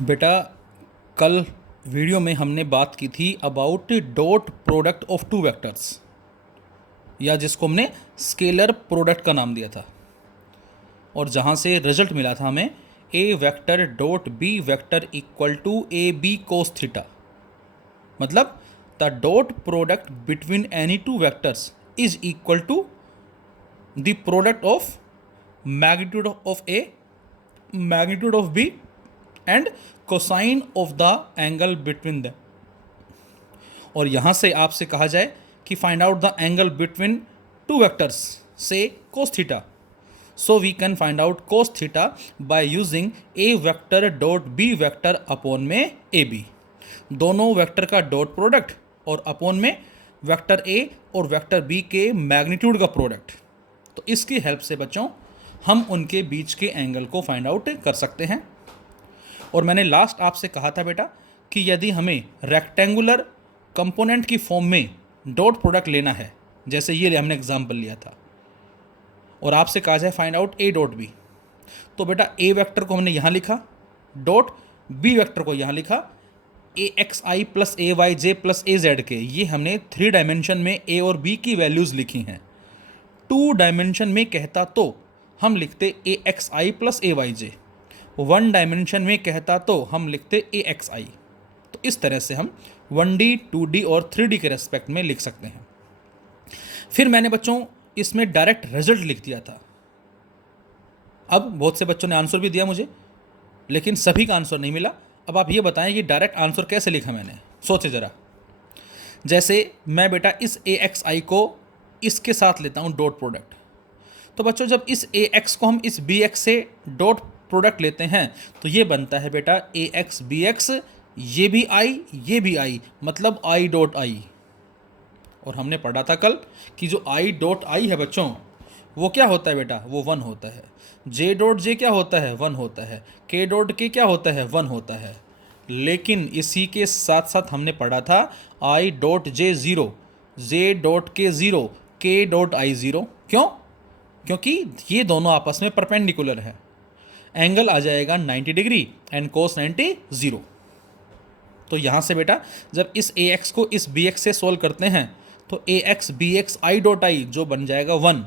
बेटा, कल वीडियो में हमने बात की थी about dot product of two vectors, या जिसको हमने स्केलर प्रोडक्ट का नाम दिया था, और जहाँ से रिजल्ट मिला था हमें A vector dot B vector equal to A B cos theta. मतलब the dot product between any two vectors is equal to the product of magnitude of A, magnitude of B and cosine of the angle between the. और यहाँ से आपसे कहा जाए कि find out the angle between two vectors से cos theta, so we can find out cos theta by using A vector dot B vector upon में A B, दोनों वेक्टर का डॉट प्रोडक्ट और अपॉन में वेक्टर ए और vector B के magnitude का product. तो इसकी हेल्प से बच्चों हम उनके बीच के एंगल को फाइंड आउट कर सकते हैं। और मैंने लास्ट आपसे कहा था बेटा कि यदि हमें रेक्टेंगुलर कंपोनेंट की फॉर्म में डॉट प्रोडक्ट लेना है, जैसे ये हमने एग्जांपल लिया था, और आपसे कहा जाए find out A dot B, तो बेटा ए वेक्टर को हमने यहाँ लिखा, डॉट बी वेक्टर को यहाँ लिखा, ए एक्स आई प्लस ए वाई जे प्लस ए जेड के, ये हमने 3 डायमेंशन में ए और बी की वैल्यूज़ लिखी हैं। 2 डायमेंशन में कहता तो हम लिखते ए एक्स आई प्लस ए वाई जे, 1 डायमेंशन में कहता तो हम लिखते ए एक्स आई। तो इस तरह से हम 1D 2D और 3D के रेस्पेक्ट में लिख सकते हैं। फिर मैंने बच्चों इसमें डायरेक्ट रिजल्ट लिख दिया था। अब बहुत से बच्चों ने आंसर भी दिया मुझे, लेकिन सभी का आंसर नहीं मिला। अब आप ये बताएं कि डायरेक्ट आंसर कैसे लिखा मैंने, सोचे ज़रा। जैसे मैं बेटा इस ए एक्स आई को इसके साथ लेता हूँ डॉट प्रोडक्ट, तो बच्चों जब इस ए एक्स को हम इस बी एक्स से डॉट प्रोडक्ट लेते हैं तो ये बनता है बेटा ए एक्स बी एक्स, ये भी आई ये भी आई, मतलब आई डॉट आई। और हमने पढ़ा था कल कि जो आई डॉट आई है बच्चों वो क्या होता है बेटा, वो 1 होता है। जे डॉट जे क्या होता है, 1 होता है। के डॉट के क्या होता है, 1 होता है। लेकिन इसी के साथ साथ हमने पढ़ा था आई डॉट जे 0, जे डॉट के 0, के डॉट आई 0। क्यों? क्योंकि ये दोनों आपस में परपेंडिकुलर है। एंगल आ जाएगा 90 डिग्री एंड कोस 90 0। तो यहाँ से बेटा जब इस ए एक्स को इस बी एक्स से सोल्व करते हैं तो A x B x i dot i जो बन जाएगा 1।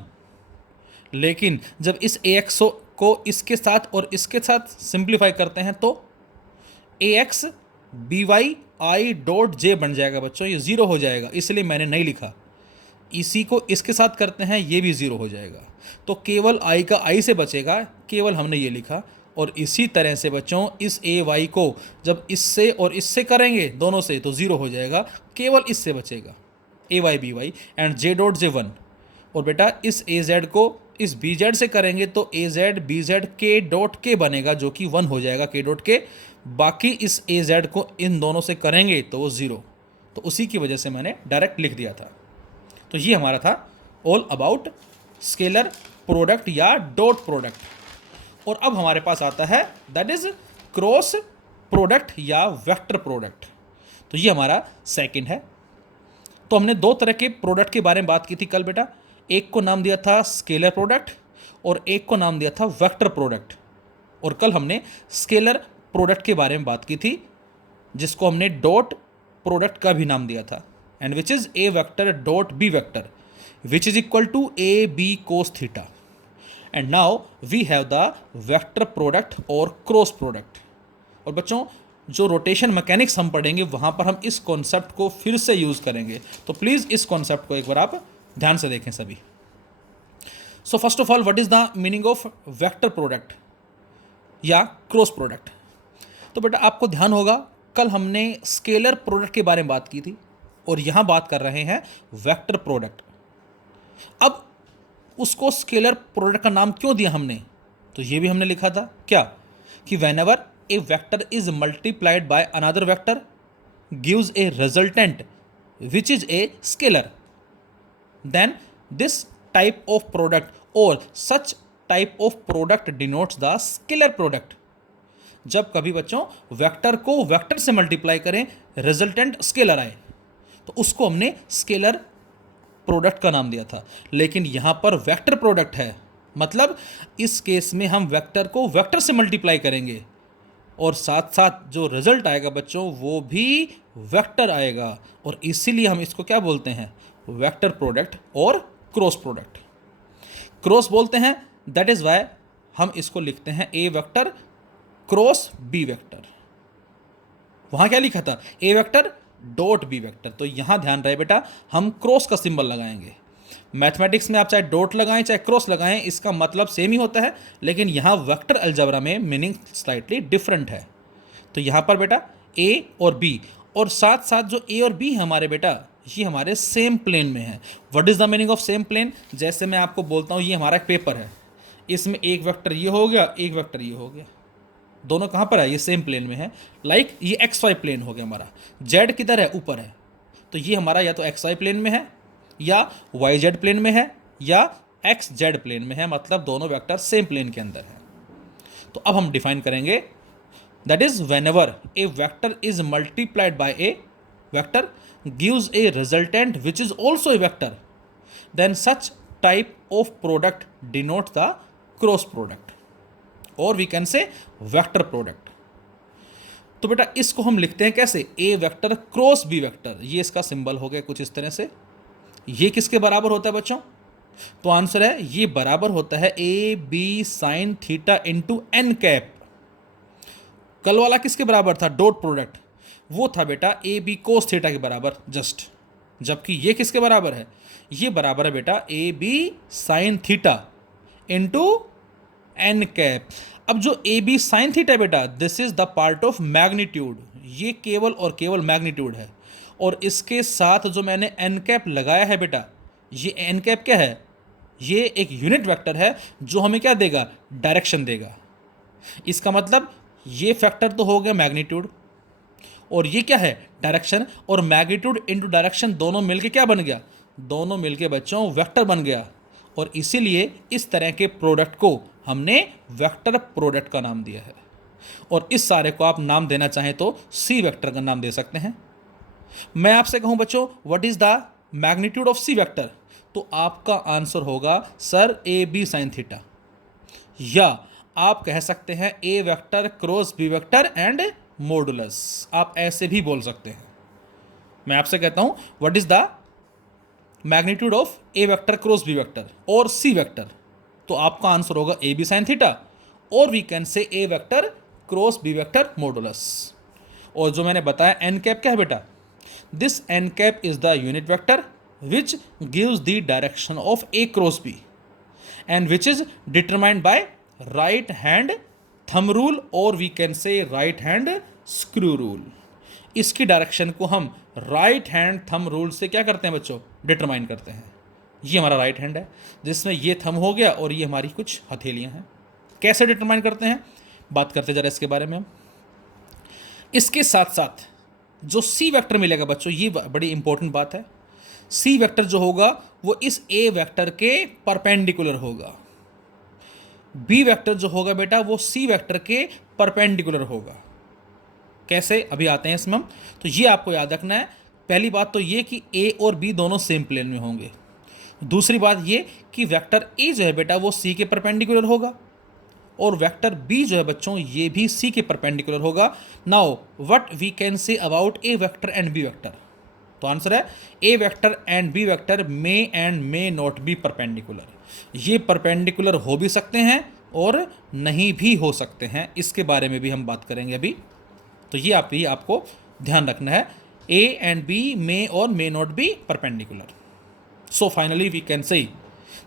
लेकिन जब इस ए एक्स को इसके साथ और इसके साथ सिंप्लीफाई करते हैं तो A x B y i dot j बन जाएगा बच्चों, ये 0 हो जाएगा, इसलिए मैंने नहीं लिखा। इसी को इसके साथ करते हैं, ये भी 0 हो जाएगा, तो केवल आई का आई से बचेगा, केवल हमने ये लिखा। और इसी तरह से बच्चों इस ए वाई को जब इससे और इससे करेंगे दोनों से तो 0 हो जाएगा, केवल इससे बचेगा A Y B y and j dot j 1। और बेटा इस ए जेड को इस बी जेड से करेंगे तो ए जेड बी जेड के डॉट के बनेगा, जो कि 1 हो जाएगा के डॉट के। बाकी इस ए जेड को इन दोनों से करेंगे तो वो 0। तो उसी की वजह से मैंने डायरेक्ट लिख दिया था। तो ये हमारा था ऑल अबाउट स्केलर प्रोडक्ट या डॉट प्रोडक्ट। और अब हमारे पास आता है दैट इज क्रॉस प्रोडक्ट या वेक्टर प्रोडक्ट। तो ये हमारा सेकंड है। तो हमने 2 तरह के प्रोडक्ट के बारे में बात की थी कल बेटा, एक को नाम दिया था स्केलर प्रोडक्ट और एक को नाम दिया था वेक्टर प्रोडक्ट। और कल हमने स्केलर प्रोडक्ट के बारे में बात की थी जिसको हमने डॉट प्रोडक्ट का भी नाम दिया था, and which is A vector dot B vector which is equal to A B cos theta. And now we have the vector product or cross product. और बच्चों जो रोटेशन मैकेनिक्स हम पढ़ेंगे वहाँ पर हम इस कॉन्सेप्ट को फिर से यूज़ करेंगे, तो प्लीज़ इस कॉन्सेप्ट को एक बार आप ध्यान से देखें सभी। So first of all what is the meaning of vector product या क्रॉस प्रोडक्ट। तो बेटा आपको ध्यान होगा कल हमने स्केलर प्रोडक्ट के बारे में बात की थी और यहाँ बात कर रहे हैं वेक्टर प्रोडक्ट। अब उसको स्केलर प्रोडक्ट का नाम क्यों दिया हमने, तो ये भी हमने लिखा था क्या कि whenever a vector is multiplied by another vector gives a resultant which is a scalar, then this type of product or such type of product denotes the scalar product। जब कभी बच्चों वेक्टर को वेक्टर से multiply करें resultant scalar आए तो उसको हमने स्केलर प्रोडक्ट का नाम दिया था। लेकिन यहाँ पर वेक्टर प्रोडक्ट है, मतलब इस केस में हम वेक्टर को वेक्टर से मल्टीप्लाई करेंगे और साथ साथ जो रिजल्ट आएगा बच्चों वो भी वेक्टर आएगा, और इसीलिए हम इसको क्या बोलते हैं, vector product or cross product. Cross बोलते हैं, दैट इज वाई हम इसको लिखते हैं A vector cross B vector. वहां क्या लिखा था, ए वेक्टर डॉट बी वेक्टर, तो यहां ध्यान रहे बेटा हम क्रॉस का सिंबल लगाएंगे। मैथमेटिक्स में आप चाहे डॉट लगाएं चाहे क्रॉस लगाएं, इसका मतलब सेम ही होता है, लेकिन यहां वेक्टर अलजेब्रा में मीनिंग स्लाइटली डिफरेंट है। तो यहां पर बेटा ए और बी, और साथ साथ जो ए और बी है हमारे बेटा, ये हमारे सेम प्लेन में है। What is the meaning of same plane, जैसे मैं आपको बोलता हूं ये हमारा एक पेपर है, इसमें एक वेक्टर ये हो गया, एक वेक्टर ये हो गया, दोनों कहाँ पर है, ये सेम प्लेन में है। लाइक ये एक्स वाई प्लेन हो गया हमारा, जेड किधर है, ऊपर है, तो ये हमारा या तो एक्स वाई प्लेन में है, या वाई जेड प्लेन में है, या एक्स जेड प्लेन में है, मतलब दोनों वेक्टर सेम प्लेन के अंदर है। तो अब हम डिफाइन करेंगे, that is whenever a vector is multiplied by a vector gives a resultant which is also a vector, then such type of product denote the cross product, और we can say vector product. तो बेटा इसको हम लिखते हैं कैसे, A vector cross B vector, ये इसका सिंबल हो गया कुछ इस तरह से। ये किसके बराबर होता है बच्चों, तो आंसर है ये बराबर होता है A B sine theta into n cap. कल वाला किसके बराबर था, डॉट प्रोडक्ट, वो था बेटा ए बी कोस थीटा के बराबर जस्ट, जबकि ये किसके बराबर है, ये बराबर है बेटा A B sine theta into n cap. अब जो ए बी साइन थीटा बेटा, this is the part of magnitude, ये केवल और केवल मैग्नीट्यूड है, और इसके साथ जो मैंने एन कैप लगाया है बेटा, ये एन कैप क्या है, ये एक यूनिट वेक्टर है जो हमें क्या देगा, डायरेक्शन देगा। इसका मतलब ये फैक्टर तो हो गया मैग्नीट्यूड, और ये क्या है, डायरेक्शन, और मैग्नीट्यूड इनटू डायरेक्शन दोनों मिलके क्या बन गया, दोनों मिलके बच्चों वेक्टर बन गया, और इसीलिए इस तरह के प्रोडक्ट को हमने वेक्टर प्रोडक्ट का नाम दिया है। और इस सारे को आप नाम देना चाहें तो सी वेक्टर का नाम दे सकते हैं। मैं आपसे कहूं बच्चों what is the magnitude of C vector, तो आपका आंसर होगा sir A B sine theta, या आप कह सकते हैं A vector cross B vector and modulus, आप ऐसे भी बोल सकते हैं। मैं आपसे कहता हूं what is the magnitude of A vector cross B vector और सी वेक्टर, तो आपका आंसर होगा ए बी साइन थीटा, और we can say A vector cross B vector modulus. और जो मैंने बताया एन कैप क्या है बेटा, this n cap is the unit vector which gives the direction of A cross B and which is determined by right hand thumb rule, और we can से right hand screw rule. इसकी direction को हम right hand thumb rule से क्या करते हैं बच्चों, डिटरमाइन करते हैं। ये हमारा राइट हैंड है जिसमें ये थंब हो गया और ये हमारी कुछ हथेलियां हैं। कैसे डिटरमाइन करते हैं, बात करते जरा इसके बारे में हम। इसके साथ साथ जो सी वेक्टर मिलेगा बच्चों, ये बड़ी इंपॉर्टेंट बात है, सी वेक्टर जो होगा वो इस ए वेक्टर के परपेंडिकुलर होगा, बी वेक्टर जो होगा बेटा वो सी वेक्टर के परपेंडिकुलर होगा। कैसे, अभी आते हैं इसमें हम। तो ये आपको याद रखना है, पहली बात तो ये कि ए और बी दोनों सेम प्लेन में होंगे, दूसरी बात ये कि वेक्टर ए जो है बेटा वो सी के परपेंडिकुलर होगा, और वेक्टर बी जो है बच्चों ये भी सी के परपेंडिकुलर होगा। Now what we can say about A vector and B vector, तो आंसर है A vector and B vector may and may not be perpendicular, ये परपेंडिकुलर हो भी सकते हैं और नहीं भी हो सकते हैं, इसके बारे में भी हम बात करेंगे अभी। तो ये आपको ध्यान रखना है, ए and B may or may not be perpendicular. So finally we can say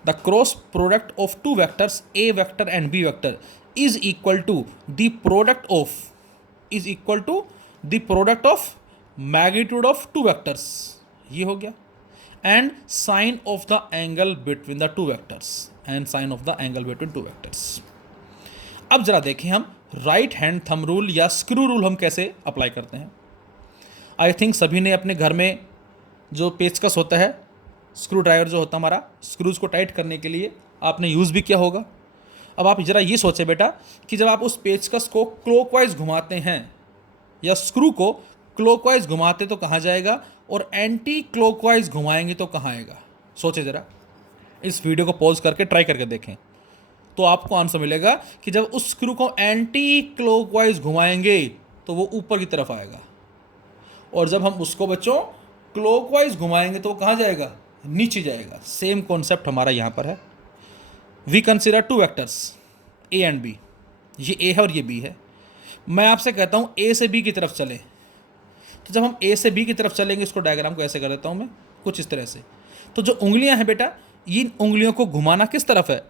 the cross product of two vectors a vector and b vector is equal to the product of magnitude of two vectors, ये हो गया, and sine of the angle between the two vectors, and sine of the angle between two vectors। अब जरा देखें हम right hand thumb rule या screw rule हम कैसे अप्लाई करते हैं। आई थिंक सभी ने अपने घर में जो पेचकस होता है, स्क्रू ड्राइवर जो होता है हमारा, स्क्रूज को टाइट करने के लिए आपने यूज़ भी किया होगा। अब आप ज़रा ये सोचें बेटा कि जब आप उस पेचकस को क्लॉकवाइज घुमाते हैं या स्क्रू को क्लॉकवाइज घुमाते तो कहाँ जाएगा, और एंटी क्लॉकवाइज घुमाएंगे तो कहाँ आएगा। सोचें ज़रा, इस वीडियो को पॉज करके ट्राई करके देखें। तो आपको आंसर मिलेगा कि जब उस स्क्रू को एंटी क्लॉकवाइज घुमाएंगे तो वो ऊपर की तरफ आएगा, और जब हम उसको बच्चों क्लॉकवाइज घुमाएंगे तो वो कहाँ जाएगा, नीचे जाएगा। सेम कॉन्सेप्ट हमारा यहाँ पर है। We consider two vectors A and B, ये ए है और ये बी है। मैं आपसे कहता हूँ ए से बी की तरफ चलें, तो जब हम ए से बी की तरफ चलेंगे, इसको डायग्राम को ऐसे कर देता हूँ मैं कुछ इस तरह से। तो जो उंगलियां हैं बेटा, इन उंगलियों को घुमाना किस तरफ है,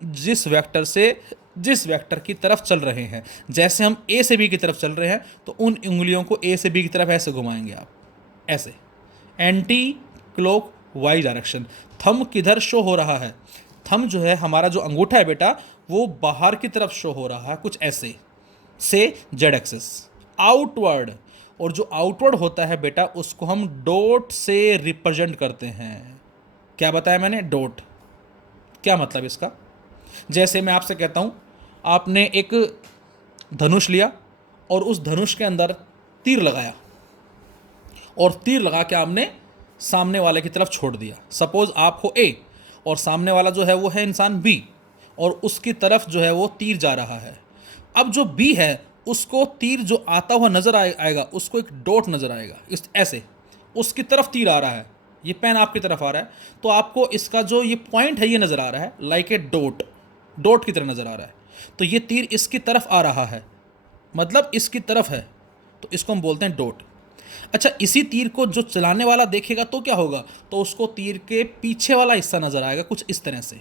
जिस वेक्टर से जिस वेक्टर की तरफ चल रहे हैं। जैसे हम ए से बी की तरफ चल रहे हैं तो उन उंगलियों को ए से बी की तरफ ऐसे घुमाएंगे आप, ऐसे anti clock wise direction. Thumb किधर शो हो रहा है, थंब जो है हमारा जो अंगूठा है बेटा, वो बाहर की तरफ शो हो रहा है कुछ ऐसे से जेड एक्सिस आउटवर्ड। और जो आउटवर्ड होता है बेटा, उसको हम डॉट से रिप्रेजेंट करते हैं। क्या बताया मैंने, डॉट। क्या मतलब इसका, जैसे मैं आपसे कहता हूं, आपने एक धनुष लिया और उस धनुष के अंदर तीर लगाया, और तीर लगा के आपने सामने वाले की तरफ छोड़ दिया। सपोज आप हो ए और सामने वाला जो है वो है इंसान बी, और उसकी तरफ जो है वो तीर जा रहा है। अब जो बी है उसको तीर जो आता हुआ नजर आएगा, उसको एक डॉट नजर आएगा इस ऐसे, उसकी तरफ तीर आ रहा है, ये पेन आपकी तरफ आ रहा है, तो आपको इसका जो ये पॉइंट है ये नजर आ रहा है लाइक ए डॉट, डॉट की तरह नजर आ रहा है। तो ये तीर इसकी तरफ आ रहा है, मतलब इसकी तरफ है, तो इसको हम बोलते हैं डॉट। अच्छा, इसी तीर को जो चलाने वाला देखेगा तो क्या होगा, तो उसको तीर के पीछे वाला हिस्सा नजर आएगा कुछ इस तरह से।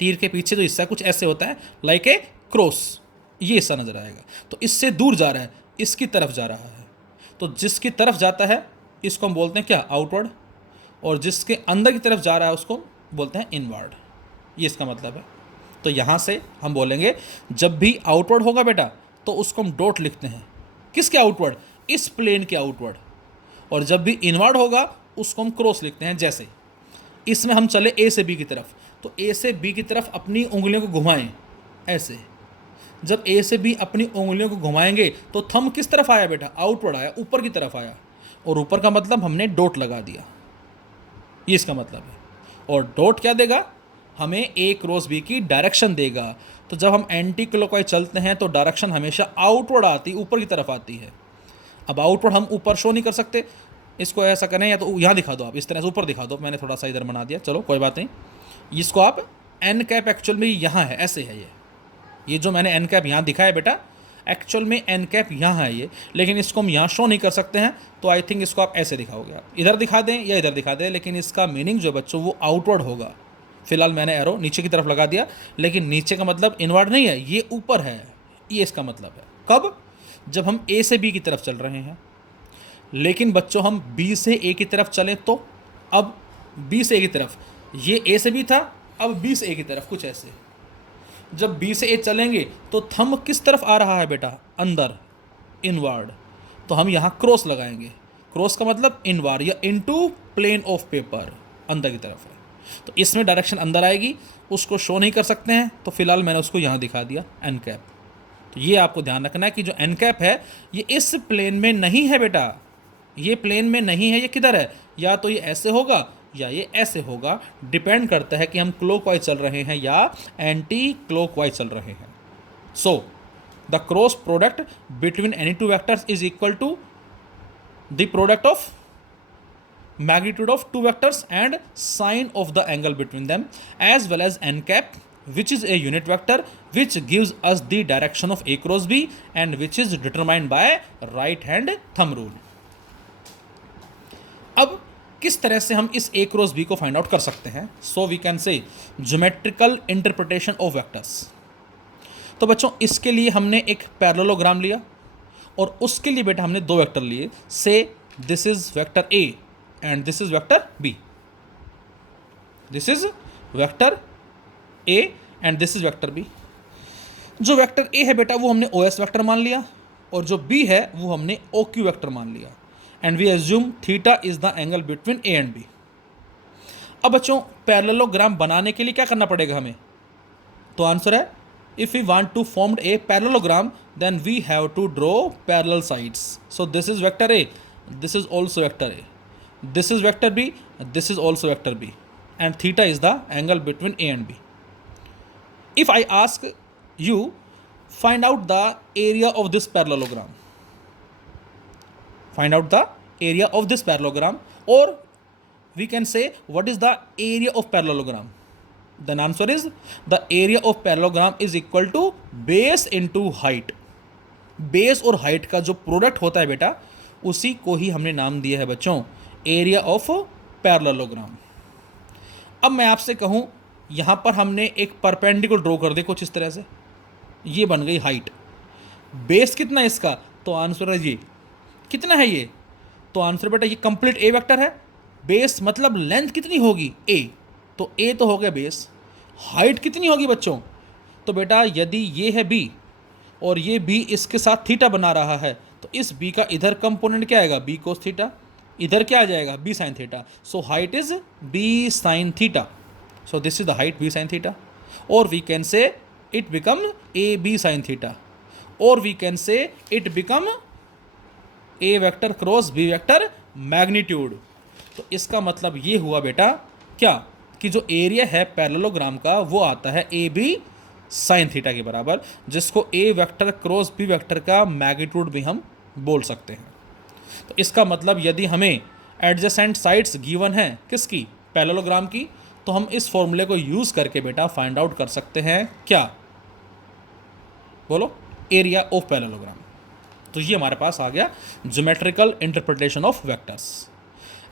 तीर के पीछे जो हिस्सा कुछ ऐसे होता है लाइक ए क्रॉस, ये हिस्सा नजर आएगा। तो इससे दूर जा रहा है, इसकी तरफ जा रहा है, तो जिसकी तरफ जाता है इसको हम बोलते हैं क्या, आउटवर्ड, और जिसके अंदर की तरफ जा रहा है उसको बोलते हैं इनवर्ड। ये इसका मतलब है। तो यहाँ से हम बोलेंगे जब भी आउटवर्ड होगा बेटा तो उसको हम डॉट लिखते हैं, किसके आउटवर्ड, इस प्लेन के आउटवर्ड। और जब भी इनवर्ड होगा उसको हम क्रॉस लिखते हैं। जैसे इसमें हम चले ए से बी की तरफ, तो ए से बी की तरफ अपनी उंगलियों को घुमाएं ऐसे। जब ए से बी अपनी उंगलियों को घुमाएंगे तो थंब किस तरफ आया बेटा, आउटवर्ड आया, ऊपर की तरफ आया, और ऊपर का मतलब हमने डॉट लगा दिया, ये इसका मतलब है। और डॉट क्या देगा, हमें ए क्रॉस बी की डायरेक्शन देगा। तो जब हम एंटी क्लॉकवाइज चलते हैं तो डायरेक्शन हमेशा आउटवर्ड आती, ऊपर की तरफ आती है। अब आउटवर्ड हम ऊपर शो नहीं कर सकते, इसको ऐसा करें, या तो यहाँ दिखा दो आप, इस तरह से ऊपर दिखा दो, मैंने थोड़ा सा इधर बना दिया, चलो कोई बात नहीं। इसको आप एन कैप एक्चुअल में यहाँ है, ऐसे है ये जो मैंने एन कैप यहाँ दिखाया बेटा, एक्चुअल में एन कैप यहाँ है ये, लेकिन इसको हम यहाँ शो नहीं कर सकते हैं। तो आई थिंक इसको आप ऐसे दिखाओगे, आप इधर दिखा दें या इधर दिखा दें, लेकिन इसका मीनिंग जो बच्चों वो आउटवर्ड होगा। फिलहाल मैंने एरो नीचे की तरफ लगा दिया, लेकिन नीचे का मतलब इनवर्ड नहीं है, ये ऊपर है, ये इसका मतलब है। कब, जब हम ए से बी की तरफ चल रहे हैं। लेकिन बच्चों हम बी से ए की तरफ चलें तो, अब बी से ए की तरफ, ये ए से बी था, अब बी से ए की तरफ कुछ ऐसे। जब बी से ए चलेंगे तो थंब किस तरफ आ रहा है बेटा, अंदर, इनवर्ड, तो हम यहाँ क्रॉस लगाएंगे। क्रॉस का मतलब इनवर्ड या इनटू प्लेन ऑफ पेपर, अंदर की तरफ है। तो इसमें डायरेक्शन अंदर आएगी, उसको शो नहीं कर सकते हैं, तो फिलहाल मैंने उसको यहाँ दिखा दिया एन कैप। तो ये आपको ध्यान रखना है कि जो एन कैप है ये इस प्लेन में नहीं है बेटा, ये प्लेन में नहीं है, ये किधर है, या तो ये ऐसे होगा या ये ऐसे होगा, डिपेंड करता है कि हम क्लॉकवाइज चल रहे हैं या एंटी क्लॉकवाइज चल रहे हैं। So the cross product between any two vectors is equal to the product of magnitude of two vectors and sine of the angle between them, as well as n cap, which is a unit vector which gives us the direction of a cross b and which is determined by right hand thumb rule. अब किस तरह से हम इस a cross b को find out कर सकते हैं, so we can say geometrical interpretation of vectors. तो बच्चों इसके लिए हमने एक पैरेललोग्राम लिया, और उसके लिए बेटा हमने दो वेक्टर लिए, से this is vector a and this is vector b, this is vector a and this is vector b। जो वेक्टर a है बेटा वो हमने os वेक्टर मान लिया, और जो b है वो हमने oq वेक्टर मान लिया, and we assume theta is the angle between a and b। अब बच्चों पैरेललोग्राम बनाने के लिए क्या करना पड़ेगा हमें, तो आंसर है if we want to form a parallelogram then we have to draw parallel sides। so this is vector a, this is also vector a, this is vector b, this is also vector b, and theta is the angle between a and b। If I ask you find out the area of this parallelogram, find out the area of this parallelogram, or we can say what is the area of parallelogram. Then answer is the area of parallelogram is equal to base into height. Base और height का जो product होता है बेटा, उसी को ही हमने नाम दिया है बच्चों एरिया ऑफ पैरेललोग्राम। अब मैं आपसे कहूं यहां पर हमने एक परपेंडिकुलर ड्रॉ कर दे कुछ इस तरह से, ये बन गई हाइट। बेस कितना है इसका, तो आंसर है ये कितना है ये, तो आंसर बेटा ये कंप्लीट ए वेक्टर है। बेस मतलब लेंथ कितनी होगी ए, तो ए तो हो गया बेस। हाइट कितनी होगी बच्चों, तो बेटा यदि ये है बी और ये बी इसके साथ थीटा बना रहा है, तो इस बी का इधर कंपोनेंट क्या आएगा बी कोस थीटा, इधर क्या आ जाएगा B sine theta. So height is B sine theta, so this is the height B sine theta, और we can say it become A B sine theta, और we can say it become A vector cross B vector magnitude. तो इसका मतलब ये हुआ बेटा क्या कि जो एरिया है पैरेललोग्राम का वो आता है ए बी साइन थीटा के बराबर, जिसको ए वेक्टर क्रॉस बी वेक्टर का मैग्नीट्यूड भी हम बोल सकते हैं। तो इसका मतलब यदि हमें एडजेसेंट साइड्स गिवन है किसकी पैरेललोग्राम की, तो हम इस फॉर्मूले को यूज़ करके बेटा फाइंड आउट कर सकते हैं क्या, बोलो एरिया ऑफ पैरेललोग्राम। तो ये हमारे पास आ गया geometrical interpretation of vectors.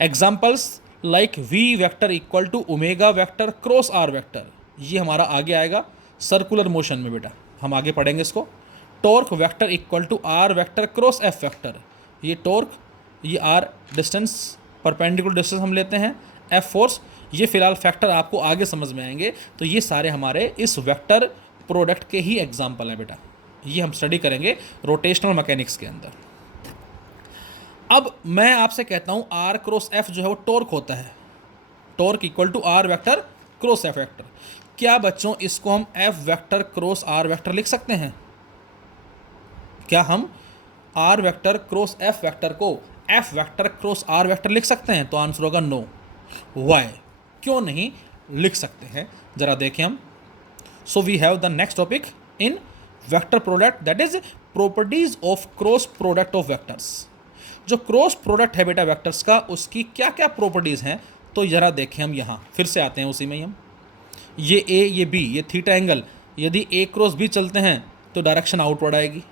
Examples like V vector equal to omega vector cross R vector, ये हमारा आगे आएगा सर्कुलर मोशन में बेटा, हम आगे पढ़ेंगे इसको। Torque vector equal to R vector cross F vector, ये टॉर्क, ये आर डिस्टेंस परपेंडिकुलर डिस्टेंस हम लेते हैं, एफ फोर्स, ये फिलहाल फैक्टर आपको आगे समझ में आएंगे। तो ये सारे हमारे इस वेक्टर प्रोडक्ट के ही एग्जाम्पल हैं बेटा, ये हम स्टडी करेंगे रोटेशनल मैकेनिक्स के अंदर। अब मैं आपसे कहता हूँ आर क्रॉस एफ जो है वो टॉर्क होता है, torque equal to R vector cross F vector. क्या बच्चों इसको हम F vector cross R vector लिख सकते हैं, क्या हम R vector cross F vector को F vector cross R vector लिख सकते हैं, तो आंसर होगा नो। वाई, क्यों नहीं लिख सकते हैं, जरा देखें हम। So we have the next topic in vector product, that is properties of cross product of vectors. जो क्रॉस प्रोडक्ट है बेटा वेक्टर्स का, उसकी क्या क्या प्रॉपर्टीज़ हैं, तो जरा देखें हम। यहाँ फिर से आते हैं उसी में ही हम, ये ए ये बी, ये थीटा एंगल, यदि ए क्रॉस बी चलते हैं तो डायरेक्शन आउटवर्ड आएगी,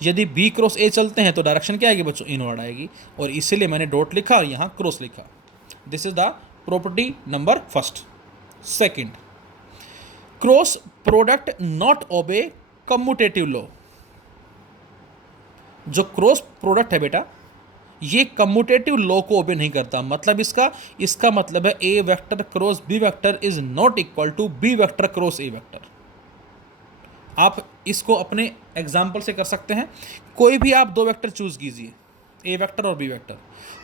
यदि बी क्रॉस ए चलते हैं तो डायरेक्शन क्या आएगी बच्चों इनवर्ड आएगी, और इसीलिए मैंने डॉट लिखा और यहाँ क्रॉस लिखा। This is the property number first. Second, cross product not obey commutative law. जो क्रॉस प्रोडक्ट है बेटा ये कम्यूटेटिव लॉ को ओबे नहीं करता, मतलब इसका मतलब है A vector cross B vector is not equal to B vector cross A vector. आप इसको अपने एग्जाम्पल से कर सकते हैं, कोई भी आप दो वेक्टर चूज कीजिए, ए वेक्टर और बी वेक्टर,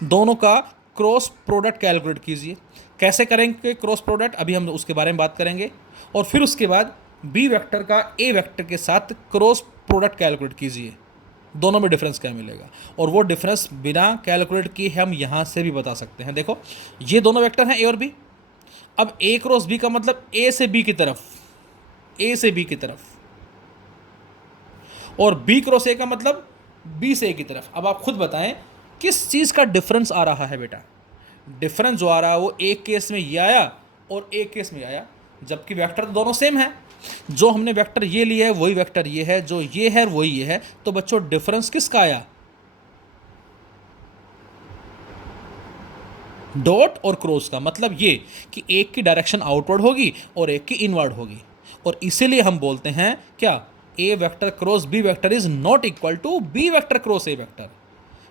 दोनों का क्रॉस प्रोडक्ट कैलकुलेट कीजिए। कैसे करेंगे क्रॉस प्रोडक्ट, अभी हम उसके बारे में बात करेंगे। और फिर उसके बाद बी वेक्टर का ए वेक्टर के साथ क्रॉस प्रोडक्ट कैलकुलेट कीजिए, दोनों में डिफरेंस क्या मिलेगा, और वो डिफरेंस बिना कैलकुलेट किए हम यहाँ से भी बता सकते हैं। देखो ये दोनों वेक्टर हैं ए और बी, अब ए क्रॉस बी का मतलब ए से बी की तरफ, ए से बी की तरफ, और बी क्रॉस ए का मतलब बी से ए की तरफ। अब आप खुद बताएं किस चीज़ का डिफरेंस आ रहा है बेटा, डिफरेंस जो आ रहा है वो एक केस में ये आया और एक केस में आया, जबकि वेक्टर तो दोनों सेम है। जो हमने वेक्टर ये लिया है वही वेक्टर ये है, जो ये है वही ये है, तो बच्चों डिफरेंस किसका आया, डॉट और क्रॉस का। मतलब ये कि एक की डायरेक्शन आउटवर्ड होगी और एक की इनवर्ड होगी, और इसीलिए हम बोलते हैं क्या, A vector cross B vector is not equal to B vector cross A vector.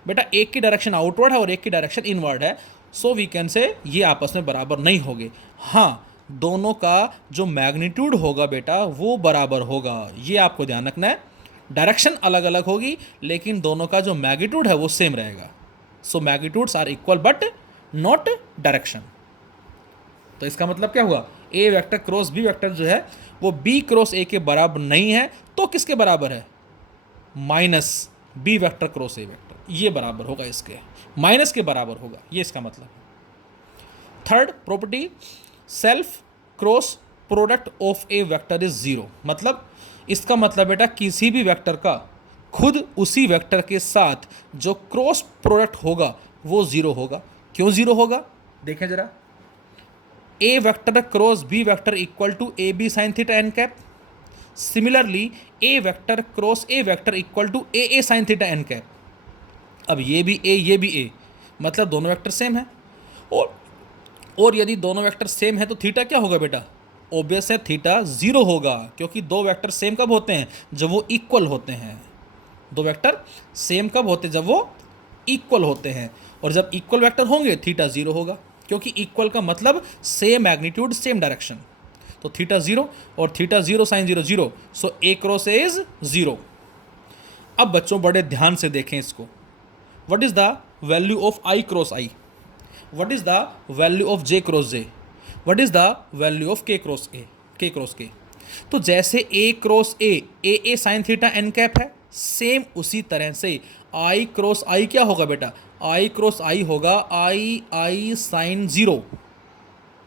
बेटा एक की डायरेक्शन आउटवर्ड है और एक की डायरेक्शन इनवर्ड है, सो वी कैन से ये आपस में बराबर नहीं होंगे। हाँ, दोनों का जो मैग्नीट्यूड होगा बेटा वो बराबर होगा, ये आपको ध्यान रखना है। डायरेक्शन अलग अलग होगी लेकिन दोनों का जो मैग्नीट्यूड है वो सेम रहेगा। So magnitudes are equal but not direction. तो इसका मतलब क्या हुआ, A vector cross B vector जो है वो बी क्रॉस ए के बराबर नहीं है, तो किसके बराबर है, minus B vector cross A vector, ये बराबर होगा, इसके माइनस के बराबर होगा, ये इसका मतलब। Third property, self cross product of A vector is zero. मतलब इसका मतलब बेटा किसी भी वेक्टर का खुद उसी वेक्टर के साथ जो क्रॉस प्रोडक्ट होगा वो जीरो होगा। क्यों जीरो होगा देखें जरा, A vector cross B vector equal to A B sine theta N cap. Similarly A vector cross A vector equal to A sine theta N cap. अब ये भी ए ये भी ए, मतलब दोनों वेक्टर सेम है। और यदि दोनों वेक्टर सेम है तो थीटा क्या होगा बेटा, ऑब्वियस है थीटा जीरो होगा, क्योंकि दो वेक्टर सेम कब होते हैं, जब वो इक्वल होते हैं। दो वेक्टर सेम कब होते हैं, जब वो इक्वल होते हैं। और जब इक्वल वेक्टर होंगे थीटा जीरो होगा, क्योंकि इक्वल का मतलब सेम मैग्नीट्यूड सेम डायरेक्शन। तो थीटा जीरो और theta zero sine zero zero, so A cross A is zero. अब बच्चों बड़े ध्यान से देखें इसको। What is the value of I cross I, what is the value of J cross J, what is the value of के cross के। तो जैसे A cross A sine theta N cap है, सेम उसी तरह से आई क्रॉस आई क्या होगा बेटा, आई क्रॉस आई होगा आई साइन जीरो,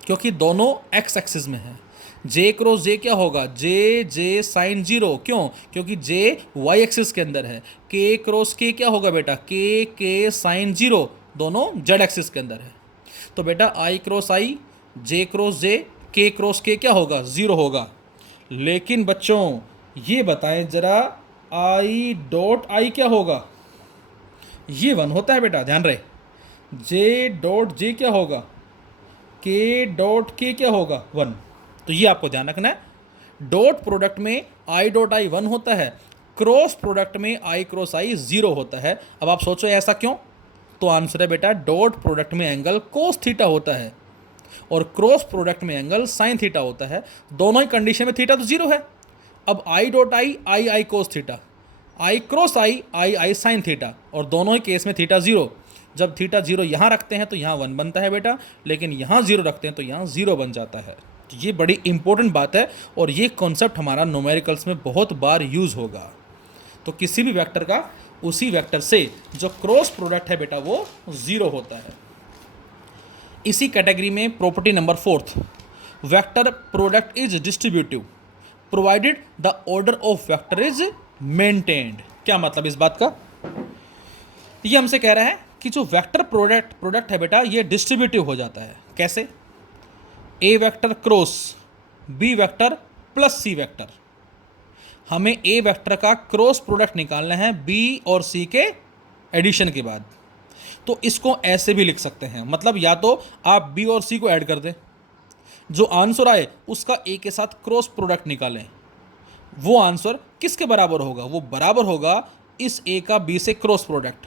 क्योंकि दोनों एक्स एक्सिस में है। जे क्रॉस जे क्या होगा, जे साइन जीरो, क्यों, क्योंकि जे वाई एक्सिस के अंदर है। के क्रॉस के क्या होगा बेटा, के साइन जीरो, दोनों जेड एक्सिस के अंदर है। तो बेटा आई क्रॉस आई, जे क्रॉस जे, के क्रॉस के क्या होगा, जीरो होगा। लेकिन बच्चों ये बताएं जरा, आई डॉट आई क्या होगा, ये वन होता है बेटा, ध्यान रहे। जे डॉट जे क्या होगा, के डॉट के क्या होगा, वन। तो ये आपको ध्यान रखना है। डॉट प्रोडक्ट में आई डॉट आई वन होता है, क्रॉस प्रोडक्ट में आई क्रॉस आई जीरो होता है। अब आप सोचो ऐसा क्यों, तो आंसर है बेटा डॉट प्रोडक्ट में एंगल कोस थीटा होता है और क्रॉस प्रोडक्ट में एंगल साइन थीटा होता है। दोनों ही कंडीशन में थीटा तो जीरो है। अब आई dot I I cos theta, I cross I sign theta, और दोनों ही केस में थीटा जीरो। जब थीटा जीरो यहाँ रखते हैं तो यहाँ वन बनता है बेटा, लेकिन यहाँ जीरो रखते हैं तो यहाँ जीरो बन जाता है। तो ये बड़ी इंपॉर्टेंट बात है और ये कॉन्सेप्ट हमारा न्यूमेरिकल्स में बहुत बार यूज़ होगा। तो किसी भी वेक्टर का उसी वेक्टर से जो क्रॉस प्रोडक्ट है बेटा वो जीरो होता है। इसी कैटेगरी में property number fourth, vector product is distributive provided the order of vector is maintained. क्या मतलब इस बात का, ये हमसे कह रहा है कि जो वेक्टर प्रोडक्ट है बेटा ये डिस्ट्रीब्यूटिव हो जाता है। कैसे, A vector cross B vector plus C vector. हमें ए वेक्टर का क्रॉस प्रोडक्ट निकालना है बी और सी के एडिशन के बाद। तो इसको ऐसे भी लिख सकते हैं, मतलब या तो आप बी और सी को ऐड कर दें, जो आंसर आए उसका ए के साथ क्रॉस प्रोडक्ट निकालें। वो आंसर किसके बराबर होगा, वो बराबर होगा इस ए का बी से क्रॉस प्रोडक्ट,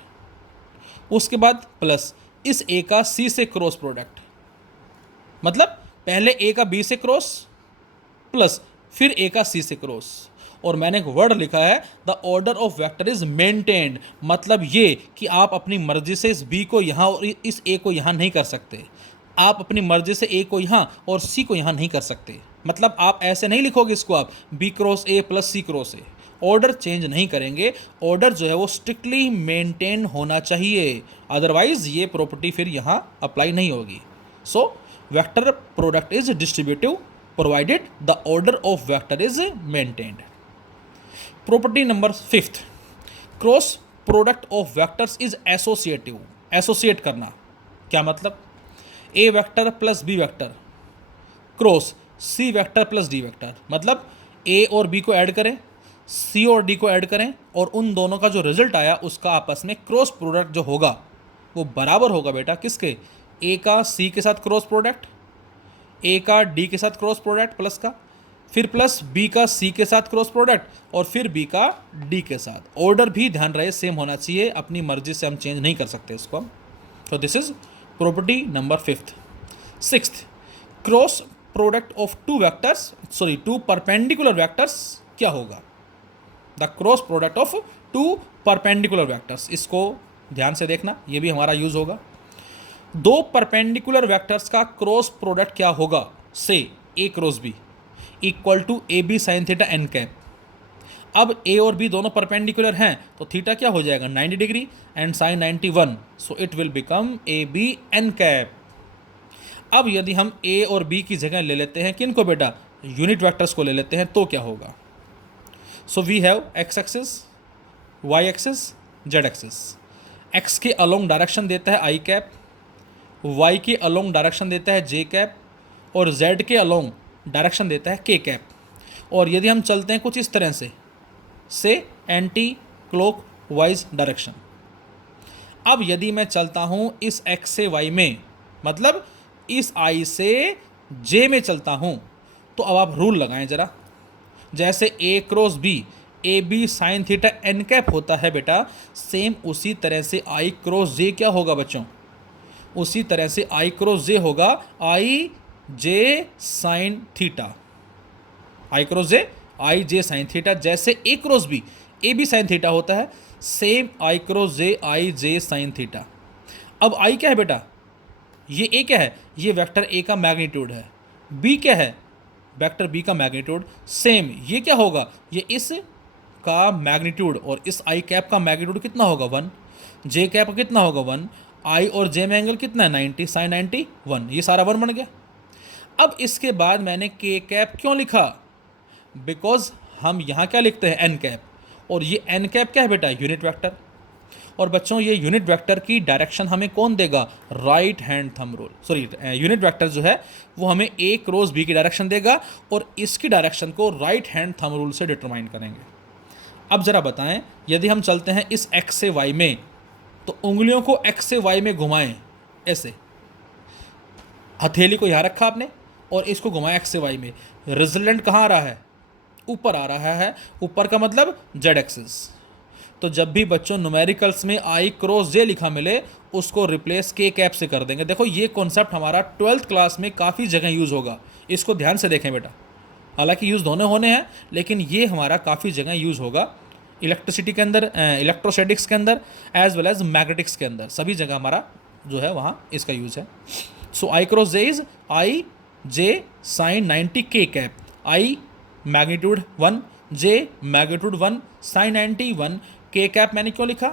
उसके बाद प्लस इस ए का सी से क्रॉस प्रोडक्ट। मतलब पहले ए का बी से क्रॉस प्लस फिर ए का सी से क्रॉस। और मैंने एक वर्ड लिखा है the order of vector is maintained, मतलब ये कि आप अपनी मर्जी से इस बी को यहाँ और इस ए को यहाँ नहीं कर सकते। आप अपनी मर्जी से ए को यहाँ और सी को यहाँ नहीं कर सकते। मतलब आप ऐसे नहीं लिखोगे इसको, आप B cross A plus C cross A, order change नहीं करेंगे। ऑर्डर जो है वो स्ट्रिक्टली मेंटेन होना चाहिए, अदरवाइज ये प्रॉपर्टी फिर यहाँ अप्लाई नहीं होगी। So vector product is distributive provided the order of vector is maintained. Property number fifth, cross product of vectors is associative. Associate करना क्या मतलब, A vector plus B vector cross C vector plus D vector. मतलब A और B को add करें, सी और D को add करें और उन दोनों का जो रिजल्ट आया उसका आपस में क्रॉस प्रोडक्ट जो होगा वो बराबर होगा बेटा किसके, ए का सी के साथ क्रॉस प्रोडक्ट, ए का डी के साथ क्रॉस प्रोडक्ट प्लस का, फिर प्लस बी का सी के साथ क्रॉस प्रोडक्ट और फिर बी का डी के साथ। ऑर्डर भी ध्यान रहे सेम होना चाहिए, अपनी मर्जी से हम चेंज नहीं कर सकते इसको हम। तो this is property number fifth. Sixth, cross product of two perpendicular vectors क्या होगा, the cross product of two perpendicular vectors. इसको ध्यान से देखना, ये भी हमारा यूज होगा। दो परपेंडिकुलर वेक्टर्स का क्रॉस प्रोडक्ट क्या होगा, से A cross B equal to A B sine theta N cap. अब ए और बी दोनों परपेंडिकुलर हैं तो थीटा क्या हो जाएगा 90 degree and sine 91, so it will become A B n cap. अब यदि हम ए और बी की जगह ले लेते हैं किनको बेटा, यूनिट वेक्टर्स को ले लेते हैं तो क्या होगा। So we have X axis, Y axis, Z axis. X के अलोंग डायरेक्शन देता है आई कैप, वाई के अलोंग डायरेक्शन देता है जे कैप, और जेड के अलोंग डायरेक्शन देता है के कैप। और यदि हम चलते हैं कुछ इस तरह से एंटी क्लॉक वाइज डायरेक्शन। अब यदि मैं चलता हूँ इस एक्स से वाई में, मतलब इस आई से जे में चलता हूँ, तो अब आप रूल लगाएं ज़रा। जैसे A cross B, A B sine theta N cap होता है बेटा, सेम उसी तरह से आई क्रॉस जे क्या होगा बच्चों, उसी तरह से आई क्रॉस जे होगा I J sine theta, I cross J I J sine theta. जैसे A cross B, A B sine theta होता है, same I cross J I J sine theta. अब आई क्या है बेटा, ये ए क्या है, ये वेक्टर ए का मैग्नीट्यूड है। बी क्या है, वेक्टर बी का मैग्नीट्यूड। सेम ये क्या होगा, ये इस का मैग्नीट्यूड, और इस आई कैप का मैग्नीट्यूड कितना होगा 1, जे कैप का कितना होगा 1, आई और जे में एंगल कितना है 90, साइन 91, ये सारा 1 बन गया। अब इसके बाद मैंने के कैप क्यों लिखा, बिकॉज हम यहाँ क्या लिखते हैं एन कैप, और ये एन कैप क्या है बेटा, यूनिट वेक्टर। और बच्चों ये यूनिट वेक्टर की डायरेक्शन हमें कौन देगा, right hand thumb rule, sorry unit vector जो है वो हमें ए क्रॉस बी की डायरेक्शन देगा, और इसकी डायरेक्शन को राइट हैंड थंब रूल से डिटरमाइन करेंगे। अब ज़रा बताएं, यदि हम चलते हैं इस एक्स से वाई में, तो उंगलियों को एक्स से वाई में घुमाएं ऐसे, हथेली को यहाँ रखा आपने और इसको घुमाया एक्स से वाई में, रिजल्टेंट कहाँ आ रहा है, ऊपर आ रहा है। ऊपर का मतलब जेड एक्सिस। तो जब भी बच्चों न्यूमेरिकल्स में आई क्रॉस जे लिखा मिले, उसको रिप्लेस के कैप से कर देंगे। देखो ये कॉन्सेप्ट हमारा 12th क्लास में काफ़ी जगह यूज़ होगा, इसको ध्यान से देखें बेटा। हालांकि यूज़ दोनों होने हैं, लेकिन ये हमारा काफ़ी जगह यूज़ होगा, इलेक्ट्रिसिटी के अंदर, इलेक्ट्रोस्टैटिक्स के अंदर, एज वेल एज मैग्नेटिक्स के अंदर, सभी जगह हमारा जो है वहाँ इसका यूज़ है। So I cross J is I J sine 90 K cap, I magnitude 1, J magnitude 1, sine 91, K cap मैंने क्यों लिखा,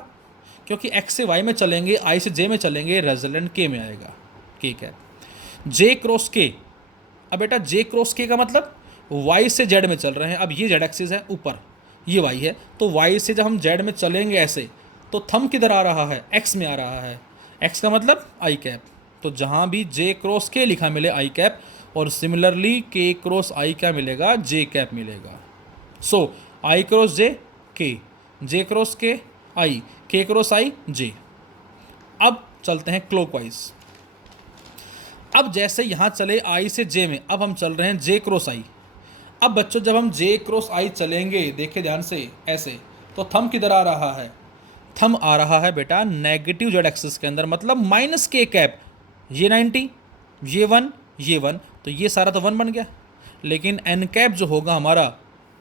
क्योंकि एक्स से वाई में चलेंगे, आई से जे में चलेंगे, रेजल्टेंट के में आएगा के कैप। जे क्रॉस के, अब बेटा जे क्रॉस के का मतलब वाई से जेड में चल रहे हैं। अब ये जेड एक्सिस है ऊपर, ये वाई है, तो वाई से जब हम जेड में चलेंगे ऐसे, तो थंब किधर आ रहा है, एक्स में आ रहा है। एक्स का मतलब आई कैप, तो जहाँ भी जे क्रॉस के लिखा मिले आई कैप, और सिमिलरली के क्रॉस आई क्या मिलेगा, जे कैप मिलेगा। सो आई क्रॉस जे के, जे क्रॉस के आई, के क्रॉस आई जे। अब चलते हैं क्लॉकवाइज। अब जैसे यहाँ चले आई से जे में, अब हम चल रहे हैं जे क्रॉस आई। अब बच्चों जब हम जे क्रॉस आई चलेंगे, देखिए ध्यान से ऐसे, तो थंब किधर आ रहा है, थंब आ रहा है बेटा नेगेटिव जेड एक्सिस के अंदर, मतलब माइनस के कैप, ये 90, ये 1, ये 1, तो ये सारा तो 1 बन गया। लेकिन एन कैप जो होगा हमारा,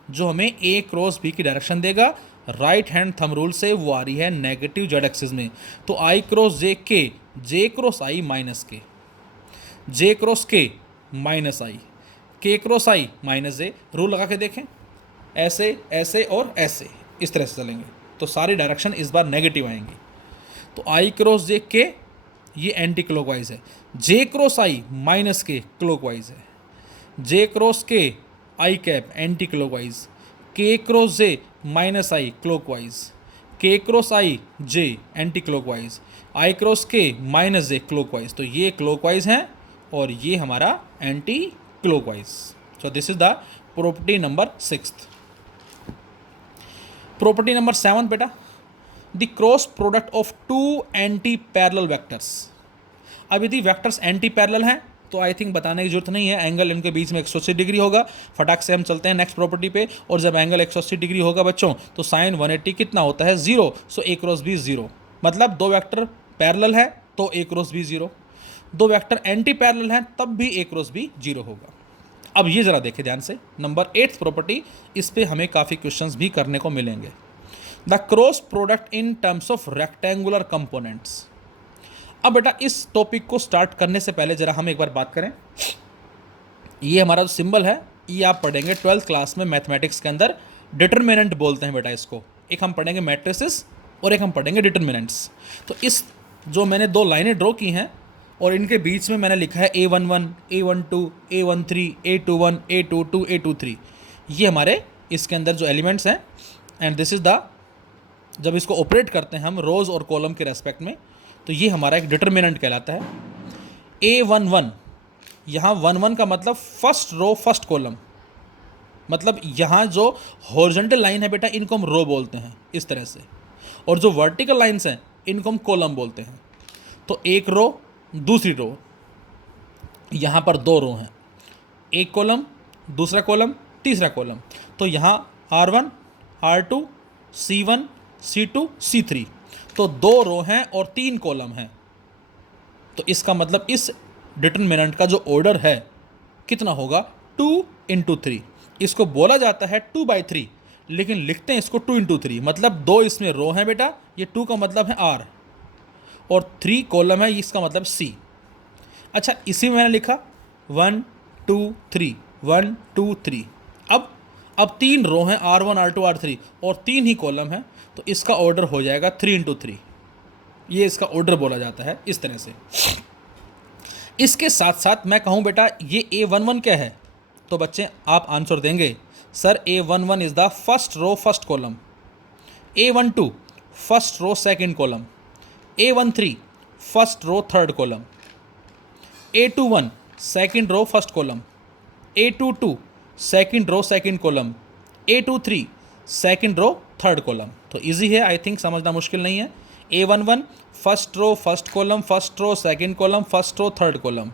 जो हमें ए क्रॉस बी की डायरेक्शन देगा राइट हैंड थंब रूल से, वो आ रही है नेगेटिव जेड एक्सिस में। तो आई क्रॉस जे के, जे क्रॉस आई माइनस के, जे क्रॉस के माइनस आई, के cross I minus J. Rule लगा के देखें, ऐसे ऐसे और ऐसे, इस तरह से चलेंगे तो सारी डायरेक्शन इस बार नेगेटिव आएंगी। तो आई क्रॉस जे के ये एंटी क्लॉकवाइज है, J cross I minus K clockwise है, J cross K I cap anticlockwise, K cross J minus I clockwise, K cross I J anticlockwise, I cross K minus J clockwise. तो ये clockwise हैं और ये हमारा anticlockwise. So this is the property number 6। Property number 7 बेटा, the cross product of two antiparallel vectors. अब यदि vectors anti parallel हैं तो आई थिंक बताने की जरूरत नहीं है, एंगल इनके बीच में 180 डिग्री होगा। फटाक से हम चलते हैं नेक्स्ट प्रॉपर्टी पे, और जब एंगल 180 डिग्री होगा बच्चों, तो साइन 180 कितना होता है 0। सो ए क्रॉस बी 0, मतलब दो वेक्टर पैरेलल है तो ए क्रॉस बी 0, दो वेक्टर एंटी पैरेलल हैं तब भी ए क्रॉस बी 0 होगा। अब ये ज़रा देखें ध्यान से, नंबर 8 प्रॉपर्टी, इस पे हमें काफ़ी क्वेश्चंस भी करने को मिलेंगे। The cross product in terms of rectangular components. अब बेटा इस टॉपिक को स्टार्ट करने से पहले जरा हम एक बार बात करें, ये हमारा जो सिंबल है ये आप पढ़ेंगे 12th क्लास में मैथमेटिक्स के अंदर, डिटरमिनेंट बोलते हैं बेटा इसको। एक हम पढ़ेंगे मैट्रिसेस और एक हम पढ़ेंगे डिटरमिनेंट्स। तो इस जो मैंने दो लाइनें ड्रॉ की हैं, और इनके बीच में मैंने लिखा है A11, A12, A13, A21, A22, A23, ये हमारे इसके अंदर जो एलिमेंट्स हैं। एंड दिस इज़ द, जब इसको ऑपरेट करते हैं हम रोज़ और कॉलम के रेस्पेक्ट में, तो ये हमारा एक डिटर्मिनेंट कहलाता है। A11, यहाँ 11 का मतलब फर्स्ट रो फर्स्ट कॉलम, मतलब यहाँ जो हॉरिजॉन्टल लाइन है बेटा, इनको हम रो बोलते हैं इस तरह से, और जो वर्टिकल लाइंस हैं इनको हम कॉलम बोलते हैं। तो एक रो दूसरी रो, यहाँ पर दो रो हैं, एक कॉलम दूसरा कॉलम तीसरा कॉलम। तो यहाँ R1, R2, C1, C2, C3, तो दो रो हैं और तीन कॉलम हैं। तो इसका मतलब इस डिटरमिनेंट का जो ऑर्डर है कितना होगा, 2 × 3। इसको बोला जाता है 2/3, लेकिन लिखते हैं इसको 2 × 3, मतलब दो इसमें रो हैं बेटा, ये 2 का मतलब है R, और 3 कॉलम है, इसका मतलब C। अच्छा, इसी में मैंने लिखा 1 2 3, 1 2 3। अब तीन रो हैं, R1, R2, R3, और तीन ही कॉलम हैं, तो इसका ऑर्डर हो जाएगा 3 × 3। ये इसका ऑर्डर बोला जाता है इस तरह से। इसके साथ साथ मैं कहूँ बेटा ये A11 क्या है, तो बच्चे आप आंसर देंगे sir A11 is the first row first column, A12 first row second column, A13 first row third column, A21 second row first column, A22 second row second column, A23 second row third column. तो easy है, I think समझना मुश्किल नहीं है। A11 first row first column, first row second column, first row third column,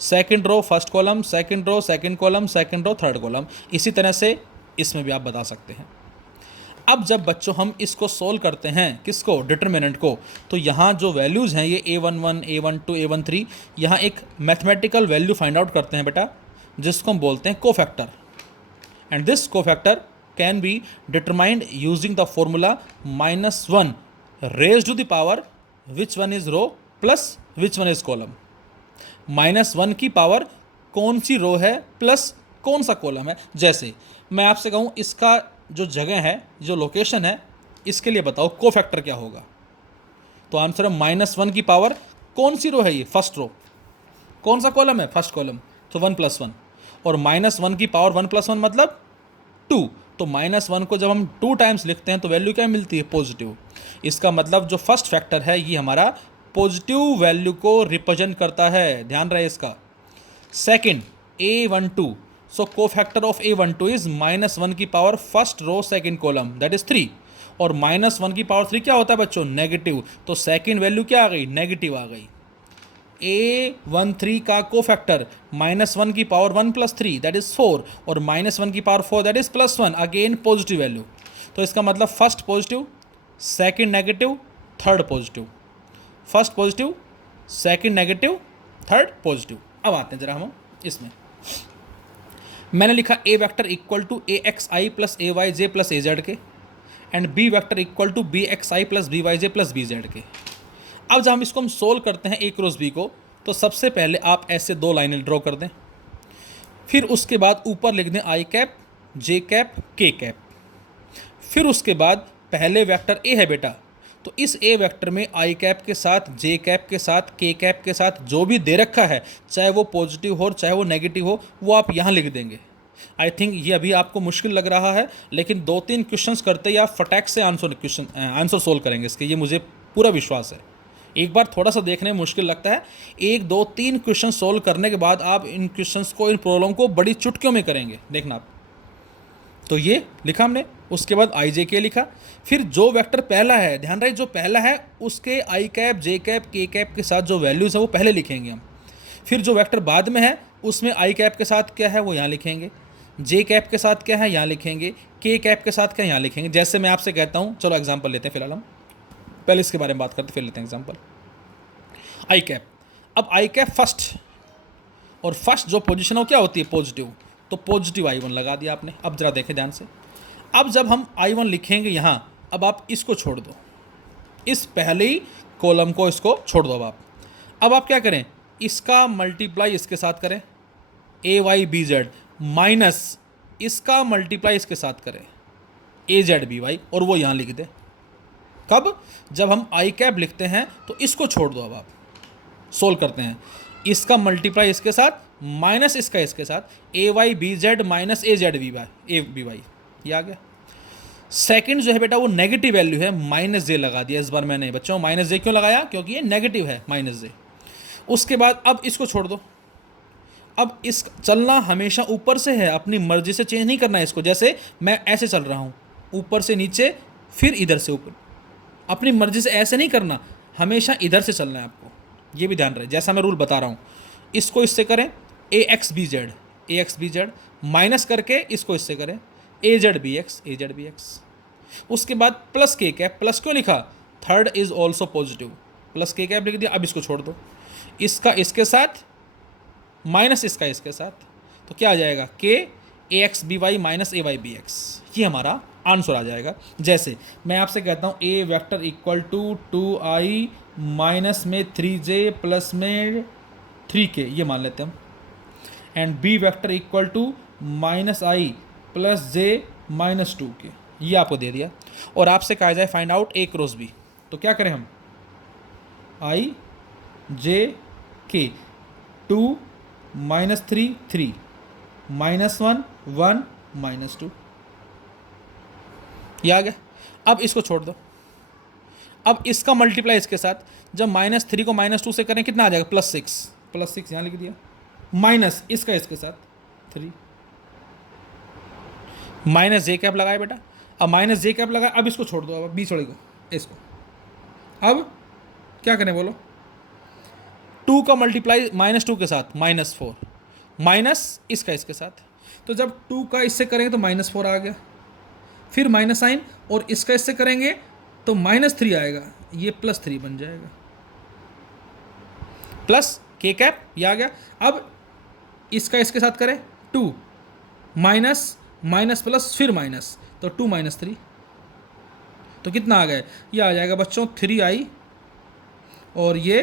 second row first column, second row second column, second row third column. इसी तरह से इसमें भी आप बता सकते हैं। अब जब बच्चों हम इसको सोल्व करते हैं, किसको, डिटरमिनेंट को, तो यहाँ जो वैल्यूज़ हैं ये A11, A12, A13, यहाँ एक मैथमेटिकल वैल्यू फाइंड आउट करते हैं बेटा, जिसको हम बोलते हैं cofactor. And this cofactor can be determined using the formula -1 raise to the power which one is row plus which one is column. -1 की पावर कौन सी रो है प्लस कौन सा कॉलम है। जैसे मैं आपसे कहूँ इसका जो जगह है, जो लोकेशन है, इसके लिए बताओ कोफैक्टर क्या होगा, तो आंसर है -1 की पावर कौन सी रो है, ये फर्स्ट रो, कौन सा कॉलम है, फर्स्ट कॉलम, तो 1 + 1, और -1 की पावर 1 + 1 मतलब 2, तो -1 को जब हम 2 टाइम्स लिखते हैं तो वैल्यू क्या मिलती है, पॉजिटिव। इसका मतलब जो फर्स्ट फैक्टर है ये हमारा पॉजिटिव वैल्यू को रिप्रेजेंट करता है, ध्यान रहे इसका। Second A12, so cofactor of A12 is -1 की power first row second column, that is 3, और -1 की पावर 3 क्या होता है बच्चों, नेगेटिव, तो सेकंड वैल्यू क्या आ गई, नेगेटिव आ गई। A13 का कोफैक्टर -1 की पावर 1 + 3 दैट इज 4, और -1 की power 4 that is +1, again positive value. तो इसका मतलब first positive, second negative, third positive, first positive, second negative, third positive. अब आते हैं जरा हम इसमें, मैंने लिखा A vector equal to AXI + AYJ + AZ K, and B vector equal to BXI + BYJ + BZ के। अब जब हम इसको हम सोल्व करते हैं A क्रॉस B को, तो सबसे पहले आप ऐसे दो लाइनें ड्रॉ कर दें, फिर उसके बाद ऊपर लिख दें I cap, J cap, K cap. फिर उसके बाद पहले वेक्टर A है बेटा, तो इस A वेक्टर में I कैप के साथ, J कैप के साथ, K कैप के साथ जो भी दे रखा है, चाहे वो पॉजिटिव हो चाहे वो नेगेटिव हो, वो आप यहाँ लिख देंगे। आई थिंक ये अभी आपको मुश्किल लग रहा है, लेकिन 2-3 क्वेश्चंस करते ही आप फटाक से आंसर सोल्व करेंगे इसके, ये मुझे पूरा विश्वास है। एक बार थोड़ा सा देखने में मुश्किल लगता है, 1-2-3 क्वेश्चन सोल्व करने के बाद आप इन क्वेश्चंस को, इन प्रॉब्लम को बड़ी चुटकियों में करेंगे, देखना आप। तो ये लिखा हमने, उसके बाद IJK लिखा, फिर जो वेक्टर पहला है, ध्यान रहे जो पहला है उसके I cap, J cap, K cap के साथ जो वैल्यूज़ है वो पहले लिखेंगे हम। फिर जो वेक्टर बाद में है उसमें I कैप के साथ क्या है वो यहाँ लिखेंगे, J कैप के साथ क्या है यहाँ लिखेंगे, K कैप के साथ क्या यहाँ लिखेंगे। जैसे मैं आपसे कहता हूँ, चलो एग्जाम्पल लेते हैं, फिलहाल हम पहले इसके बारे में बात करते, फिर लेते हैं एग्जाम्पल। I कैप, अब I कैप फर्स्ट, और फर्स्ट जो पोजीशन है वो क्या होती है, पॉजिटिव, तो पॉजिटिव I1 लगा दिया आपने। अब जरा देखें ध्यान से, अब जब हम I1 लिखेंगे यहाँ, अब आप इसको छोड़ दो, इस पहले ही कॉलम को इसको छोड़ दो। अब आप क्या करें, इसका मल्टीप्लाई इसके साथ करें AYBZ, माइनस इसका मल्टीप्लाई इसके साथ करें AZBY, और वो यहाँ लिख दें। कब, जब हम I कैप लिखते हैं तो इसको छोड़ दो। अब आप सोल्व करते हैं। इसका मल्टीप्लाई इसके साथ माइनस इसका इसके साथ, A Y B Z minus A Z B Y A B Y, ये आ गया। सेकंड जो है बेटा वो नेगेटिव वैल्यू है, माइनस जे लगा दिया इस बार मैंने बच्चों। माइनस जे क्यों लगाया? क्योंकि ये नेगेटिव है माइनस जे। उसके बाद अब इसको छोड़ दो, अब इस चलना हमेशा ऊपर से है, अपनी मर्जी से चेंज नहीं करना है इसको। जैसे मैं ऐसे चल रहा हूँ, ऊपर से नीचे फिर इधर से ऊपर, अपनी मर्जी से ऐसे नहीं करना, हमेशा इधर से चलना है आपको, ये भी ध्यान रहे। जैसा मैं रूल बता रहा हूँ, इसको इससे करें ए एक्स बी जेड, माइनस करके इसको इससे करें ए जेड बी एक्स। उसके बाद प्लस के कैप, प्लस क्यों लिखा? Third is also positive, plus के कैप लिख दिया। अब इसको छोड़ दो, इसका इसके साथ माइनस इसका इसके साथ, तो क्या आ जाएगा? के ए एक्स बी वाई माइनस ए वाई बी एक्स, ये हमारा आंसर आ जाएगा। जैसे मैं आपसे कहता हूँ A vector equal to 2i minus में 3j प्लस में 3k, ये मान लेते हैं हम, and B vector equal to minus I plus J minus 2k, ये आपको दे दिया। और आपसे कहा जाए find out A cross B, तो क्या करें हम? आई जे के, 2 माइनस 3 3 माइनस 1 1 माइनस 2, ये आ गया। अब इसको छोड़ दो, अब इसका मल्टीप्लाई इसके साथ, जब माइनस 3 को माइनस 2 से करें कितना आ जाएगा? प्लस 6 यहाँ लिख दिया, माइनस इसका इसके साथ 3, माइनस जे कैप लगाए बेटा। अब माइनस जे कैप लगाए, अब इसको छोड़ दो, अब बीच वाले को इसको, अब क्या करें बोलो? 2 का मल्टीप्लाई माइनस 2 के साथ -4, माइनस इसका इसके साथ, तो जब 2 का इससे करेंगे तो -4 आ गया, फिर माइनस साइन, और इसका इससे करेंगे तो -3 आएगा, ये +3 बन जाएगा, प्लस के कैप, ये आ गया। अब इसका इसके साथ करें 2 माइनस माइनस प्लस फिर माइनस, तो 2 माइनस 3, तो कितना आ गया? ये आ जाएगा बच्चों 3i और ये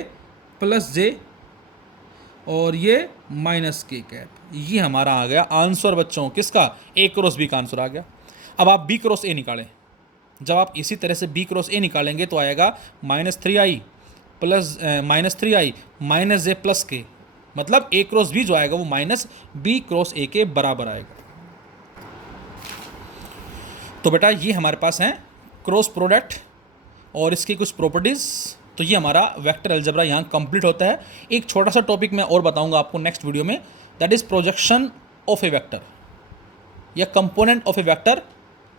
प्लस जे और ये माइनस के कैप, ये हमारा आ गया आंसर बच्चों। किसका? ए क्रॉस बी का आंसर आ गया। अब आप बी क्रॉस ए निकालें, जब आप इसी तरह से बी क्रॉस ए निकालेंगे तो आएगा -3i प्लस -3i माइनस जे प्लस के, मतलब ए क्रॉस बी जो आएगा वो माइनस बी क्रॉस ए के बराबर आएगा। तो बेटा ये हमारे पास है क्रॉस प्रोडक्ट और इसकी कुछ प्रॉपर्टीज़। तो ये हमारा वेक्टर अलजेब्रा यहाँ कंप्लीट होता है। एक छोटा सा टॉपिक मैं और बताऊंगा आपको नेक्स्ट वीडियो में, that is projection of A vector या component of A vector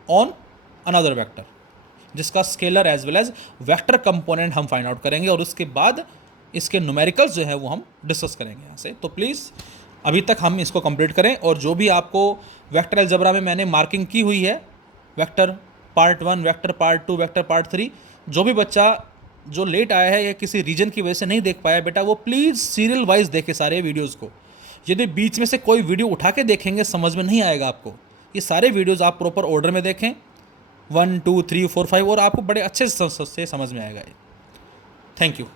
on another vector, जिसका scalar as well as vector component हम फाइंड आउट करेंगे, और उसके बाद इसके न्यूमेरिकल्स जो है वो हम डिस्कस करेंगे यहाँ से। तो प्लीज़ अभी तक हम इसको कंप्लीट करें, और जो भी आपको वेक्टर अलजेब्रा में मैंने मार्किंग की हुई है, vector part 1, vector part 2, vector part 3, जो भी बच्चा जो लेट आया है या किसी रीजन की वजह से नहीं देख पाया बेटा, वो प्लीज़ सीरियल वाइज देखे सारे वीडियोज़ को। यदि बीच में से कोई वीडियो उठा के देखेंगे समझ में नहीं आएगा आपको। ये सारे वीडियोज़ आप प्रॉपर ऑर्डर में देखें, 1 2 3 4 5, और आपको बड़े अच्छे से समझ में आएगा ये। Thank you.